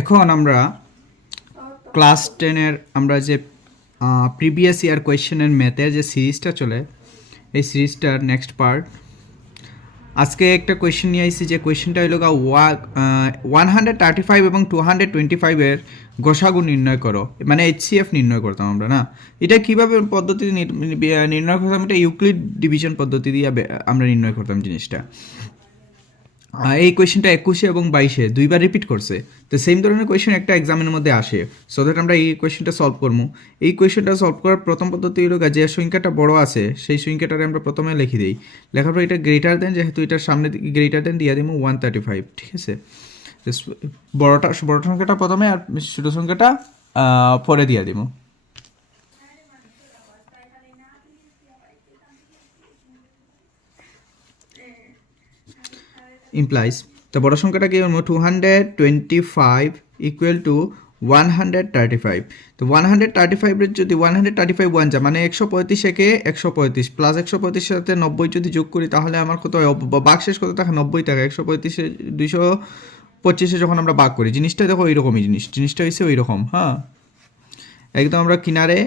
এখন আমরা ক্লাস 10-এর আমরা যে প্রিভিয়াস ইয়ার কোয়েশ্চেনের ম্যাথের যে সিরিজটা চলে এই সিরিজটার নেক্সট পার্ট। আজকে একটা কোয়েশ্চেন নিয়ে আসছি, যে কোয়েশ্চেনটা হলো 135 এবং 225-এর গসাগু নির্ণয় করো, মানে HCF নির্ণয় করতাম আমরা না। এটা কীভাবে পদ্ধতি নির্ণয় করতাম, এটা ইউক্লিড ডিভিশন পদ্ধতি দিয়ে আমরা নির্ণয় করতাম জিনিসটা। এই কোয়েশ্চেনটা 21 এবং 22-এ দুইবার রিপিট করছে, তো সেম ধরনের কোয়েশ্চেন একটা এক্সামের মধ্যে আসে। সো দ্যাট আমরা এই কোয়েশ্চেনটা সলভ করবো। এই কোয়েশ্চেনটা সলভ করার প্রথম পদ্ধতি হলো যে সংখ্যাটা বড় আছে সেই সংখ্যাটারে আমরা প্রথমে লিখে দিই। লেখার পর এটা গ্রেটার দেন, যেহেতু এটার সামনে গ্রেটার দেন দিয়ে দিব 135, ঠিক আছে। বড় সংখ্যাটা প্রথমে আর ছোটো সংখ্যাটা পরে দিয়ে দিব। ইমপ্লাইজ, তো বড় সংখ্যাটা কি হলো 225 ইকুয়াল টু 135। তো 135-এর যদি 135 ওয়ান যা মানে 135 একে 135 প্লাস 135 সাথে 90 যদি যোগ করি তাহলে আমার কত বাকশেষ কত থাকে 90 টাকা। 135-এ 225-এ যখন আমরা ভাগ করি জিনিসটা দেখো ওইরকমই জিনিসটা হয়েছে ওই রকম। হ্যাঁ, একদম আমরা কিনারে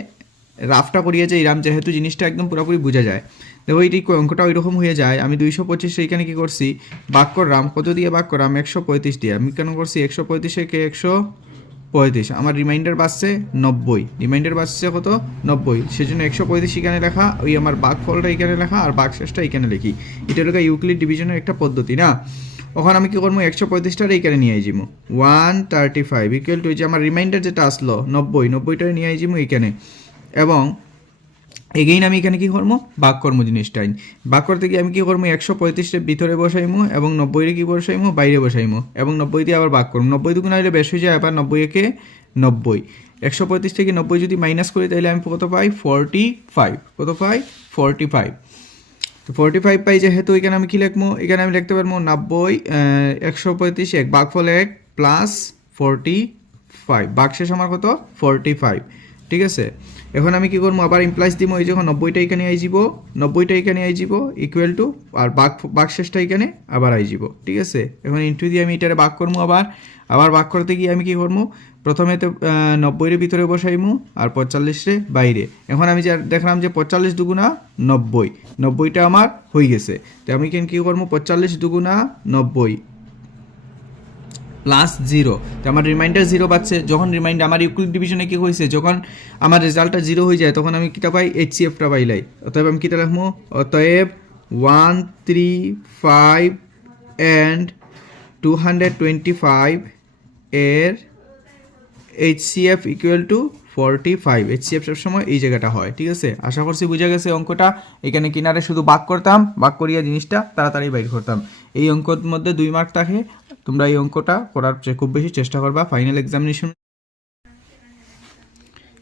রাফটা করিয়েছে ইরাম, যেহেতু জিনিসটা একদম পুরোপুরি বোঝা যায়। দেখো এই অঙ্কটা ওই রকম হয়ে যায়। আমি 225 এইখানে কী করছি, ভাগ করলাম, কত দিয়ে ভাগ করলাম 135 দিয়ে। আমি কেন করছি 135-একে 135, আমার রিমাইন্ডার বাসছে 90, রিমাইন্ডার বাসছে কত 90, সেজন্য 135 এখানে লেখা, ওই আমার ভাগফলটা এখানে লেখা আর ভাগশেষটা এখানে লিখি। এটা হলো ইউক্লিড ডিভিশনের একটা পদ্ধতি না। ওখানে আমি কী করবো 135টারে এইখানে নিয়ে যাবো 135 ইকুয়াল টু যে আমার রিমাইন্ডার যেটা আসলো 90টারে নিয়ে যাবো এইখানে। এবং এগেইন আমি এখানে কী করবো ভাগ কর্ম জিনিসটাই ভাগ করতে গিয়ে আমি কী করবো 135-এর ভিতরে বসাইমো এবং 90-এর কী বসাইমো বাইরে বসাইমো এবং 90 দিয়ে আবার ভাগ করবো। 90 দুগুণ হলে বেশ হয়ে যায়, আবার 90-একে 90, 135 থেকে 90 যদি মাইনাস করি তাহলে আমি কত পাই 45, কত পাই 45। তো 45 পাই, যেহেতু এখানে আমি কী লিখবো, এখানে আমি লিখতে পারবো 90 135 এক ভাগফল 1 প্লাস 45, ভাগশেষ আমার কত 45, ঠিক আছে। এখন আমি কী করবো আবার ইমপ্লাইজ দিব, এই যখন 90টা এখানে আইজিব, 90টা এখানে আইজিব ইকুয়াল টু আর ভাগশেষটা এখানে আবার আইজিব, ঠিক আছে। এখন ইন্টু দিয়ে আমি এটারে ভাগ করবো, আবার ভাগ করতে গিয়ে আমি কী করবো প্রথমে তো 90-এর ভিতরে বসাইমু আর 45-এ বাইরে। এখন আমি যা দেখলাম যে 45 দুগুণা 90, 90টা আমার হয়ে গেছে। তো আমি এখানে কী করবো 45 দুগুণা 90 প্লাস 0, তো আমার রিমাইন্ডার 0 পাচ্ছে। যখন রিমাইন্ডার আমার ইউক্লিড ডিভিশনে কী হয়েছে, যখন আমার রেজাল্টটা 0 হয়ে যায় তখন আমি কীটা পাই HCF-টা পাইলাই। অতএব আমি কীটা লিখবো, অতএব 135 অ্যান্ড 225 এর HCF ইকুয়াল টু 45। HCF সবসময় এই জায়গাটা হয়, ঠিক আছে। আশা করছি বুঝা গেছে অঙ্কটা। এখানে কিনারে শুধু ভাগ করতাম, ভাগ করিয়া জিনিসটা তাড়াতাড়ি বাইর করতাম। এই অঙ্কর মধ্যে 2 মার্ক থাকে, তোমরা এই অঙ্কটা করার খুব বেশি চেষ্টা করবা ফাইনাল এক্সামিনেশন।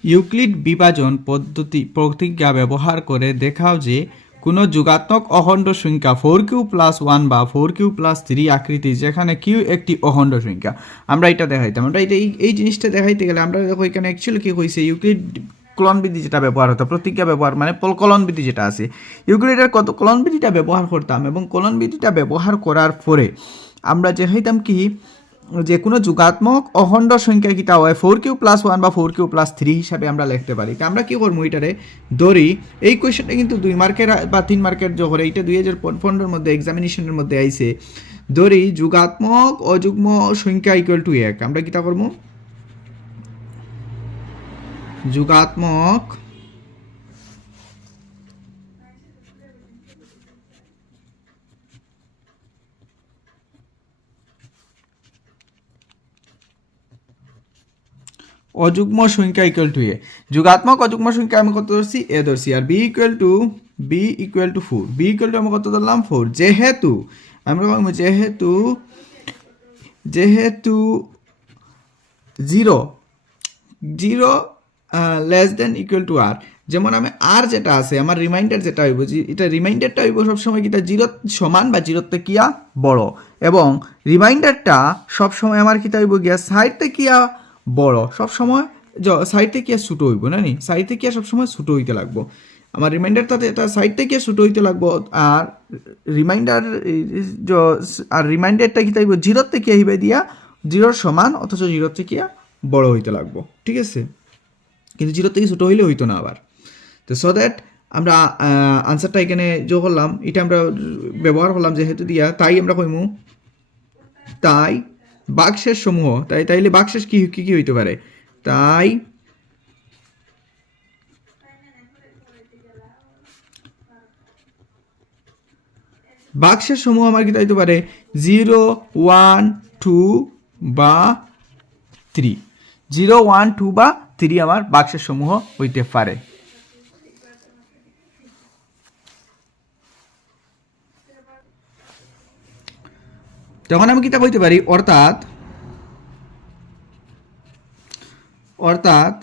ইউক্লিড বিভাজন পদ্ধতি প্রতিজ্ঞা ব্যবহার করে দেখাও যে কোনো যোগাত্মক অখণ্ড সংখ্যা 4q+1 বা 4q+3 আকৃতি, যেখানে কিউ একটি অখণ্ড সংখ্যা। আমরা এটা দেখাইতাম, আমরা এটা এই জিনিসটা দেখাইতে গেলে আমরা দেখো এখানে অ্যাকচুয়ালি কী হয়েছে, ইউক্লিড কলনবিধি যেটা ব্যবহার হতো, প্রতিজ্ঞা ব্যবহার মানে কলনবিধি যেটা আছে, ইউক্লিডের কত কলনবিধিটা ব্যবহার করতাম এবং কলনবিধিটা ব্যবহার করার পরে আমরা দেখাইতাম কি যে কোনো যোগাত্মক অখণ্ড সংখ্যা কিটা হয় 4q+1 বা 4q+3 হিসাবে আমরা লিখতে পারি। তো আমরা কী করবো এটারে ধরি, এই কোয়েশ্চেনটা কিন্তু 2 মার্কের বা 3 মার্কের যখন এইটা 2015-এর মধ্যে এক্সামিনেশনের মধ্যে আইছে। ধরি যোগাত্মক অযুগ্ম সংখ্যা ইকুয়াল টু 1, আমরা কিটা করবো যোগাত্মক অযুগ্ম সংখ্যা ইকুয়াল টু এ। যোগাত্মক অযুগ্ম সংখ্যা আমি কত ধরছি এ ধরছি, আর b equal to 4, b equal to আমি কত ধরলাম 4। যেহেতু আমরা যেহেতু 0 less than equal to r, যেমন আমি আর যেটা আছে আমার রিমাইন্ডার যেটা হইব, এটা রিমাইন্ডারটা হইব সবসময় কিটা 0 সমান বা 0 থেকে কিয়া বড়, এবং রিমাইন্ডারটা সবসময় আমার কিটা হইব গিয়া সাইড থেকে কিয়া বড়, সবসময় সাইড থেকে আর ছোটো হইব না, সাইড থেকে সবসময় ছোটো হইতে লাগবো। আমার রিমাইন্ডারটা এটা সাইড থেকে ছোটো হইতে লাগবো, আর রিমাইন্ডারটা কি তাইব 0 থেকে আহিবে দিয়া জিরোর সমান অথচ জিরোর থেকে বড় হইতে লাগবো, ঠিক আছে, কিন্তু জিরোর থেকে ছোটো হইলে হইতো না আবার। তো সো দ্যাট আমরা আনসারটা এখানে যোগ করলাম, এটা আমরা ব্যবহার করলাম যেহেতু দিয়া, তাই আমরা কইমু তাই বাক্সের সমূহ, তাইলে বাক্সের কি কি হইতে পারে, তাই বাক্সের সমূহ আমার কি হইতে পারে 0 1 2 বা 3, 0 1 2 বা 3 আমার বাক্সের সমূহ হইতে পারে। তখন আমি কিতা কইতে পারি, অর্থাৎ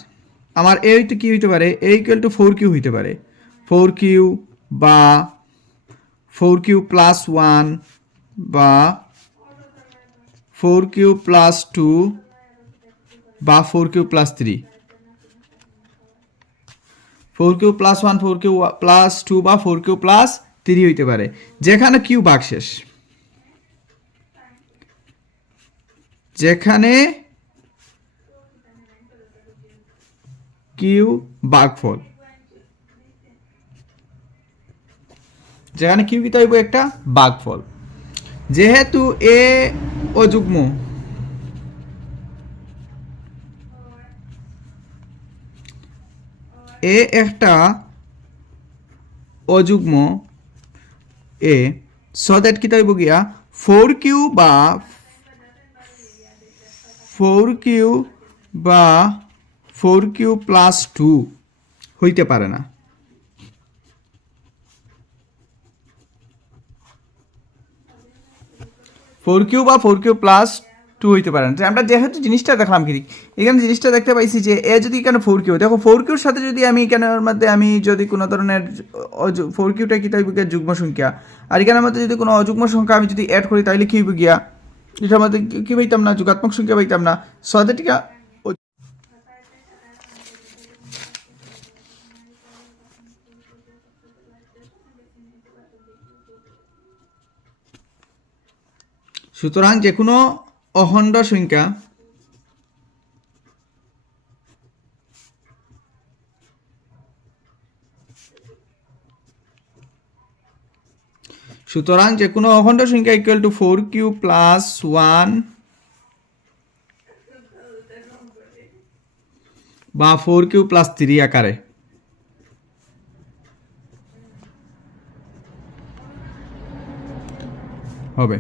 আমার এ হইতে কি হইতে পারে, এ ইকুয়াল টু 4q হইতে পারে, 4q বা 4q প্লাস 1 বা 4q প্লাস 2 বা 4q plus 3, 4q plus 1 4q plus 2 বা 4q প্লাস 3 হইতে পারে, যেখানে q বাক্সেস, যেখানে কিউ ভাগফল, যেখানে কিউ কি হইব একটা ভাগফল। যেহেতু এ অযুগ্ম, এ একটা অযুগ্ম এ, সো দ্যাট কি হইব গিয়া 4q বা 4q প্লাস 2 হইতে পারে না। ফোর কিউ প্লাস 2 হইতে পারে না। আমরা যেহেতু জিনিসটা দেখলাম কি, এখানে জিনিসটা দেখতে পাইছি যে এ যদি এখানে 4q, দেখো 4qর সাথে যদি আমি এখানের মধ্যে আমি যদি কোনো ধরনের 4qটা কি তাই যুগ্ম সংখ্যা, আর এখানের মধ্যে যদি কোনো অযুগ্ম সংখ্যা আমি যদি অ্যাড করি তাহলে কি হইব গিয়া, এটার মধ্যে কি পাইতাম না, যুগাত্মক সংখ্যা পাইতাম না। সদেটিকা সুতরাং যে কোনো অখণ্ড সংখ্যা ইকুয়াল টু 4q প্লাস 1 বা 4q প্লাস 3 আকারে হবে,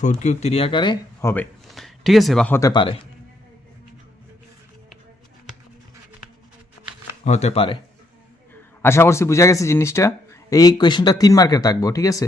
4q 3 আকারে হবে, ঠিক আছে, বা হতে পারে, আশা করছি বুঝা গেছে জিনিসটা। এই কোয়েশ্চেনটা 3 মার্কের থাকবো, ঠিক আছে।